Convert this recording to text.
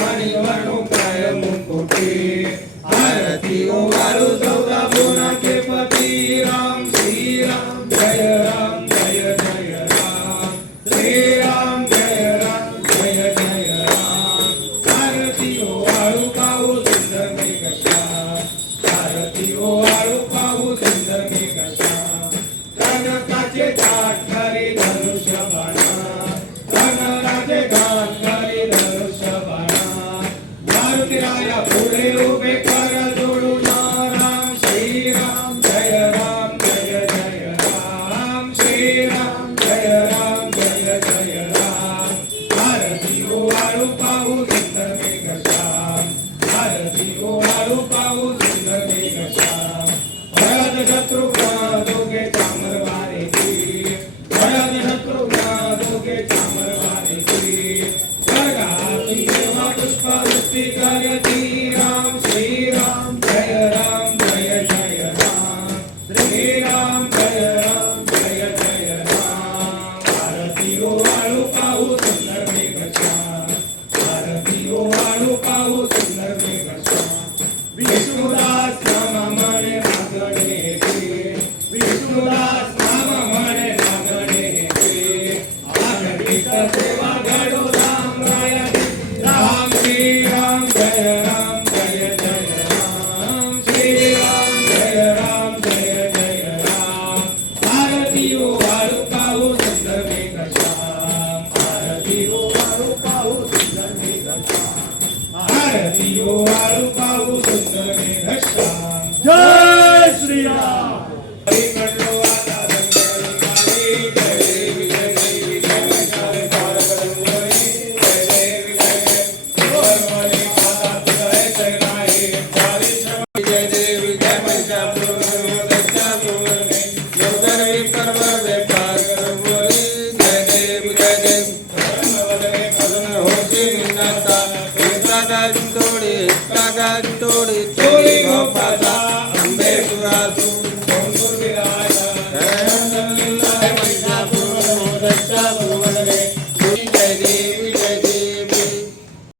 वाणी वर्णो काय मुकुटी आरती ओवाळू चौदा बोनाचे पती राम श्री राम जय राम जय जय राम श्री राम जय जय राम आरती ओवाळू पाहू सुंदर मेघश्याम आरती ओवाळू पाहू सुंदर मेघश्याम कनकाचे घाट घरी धनुष्य बाणा कनकाचे घाट घरी धनुष्य बाणा मारुतीराया पुढे उभे कर जोडू राम श्री राम जय जय राम श्री राम जय जय राम आरती ओवाळू पाहू सुंदर मेघश्याम आरती ओवाळू पाहू सुंदर मेघश्याम भरत शत्रुघ्न दोघे चामरवारे की भरत शत्रुघ्न दोघे चामरवारे की स्वर्गातून देवा पुष्पवृष्टी करती राम श्री राम जय जय राम श्री राम जय जय राम आरती ओवाळू पाहू सुंदर मेघश्याम आरती ओवाळू पाहू सुंदर मेघश्याम विष्णुदास नाम म्हणे मागणे ते विष्णुदास नाम म्हणे मागणे ते आगडीत सेवा घडो राम रायाची राम श्री राम जय जय राम श्री राम जय जय राम आरती ओवाळू पाहू सुंदर मेघश्याम आरती ओवाळू पाहू सुंदर मेघश्याम आरती ओवाळू पाहू सुंदर मेघश्याम जय श्री राम हरी म्हणलो आता रंगरंगारी जय देवी जय देवी जय मैत्रे पारकरंगोरी जय देवी जय देवी वर्मणी माता तुझे जय नाही चारी श्रवणी जय देवी जय मैत्रे योगन विपर्वते पारकरंगोरी जय देवी धर्मवदने मदन होती मिन्नता एकता गाजून तोडी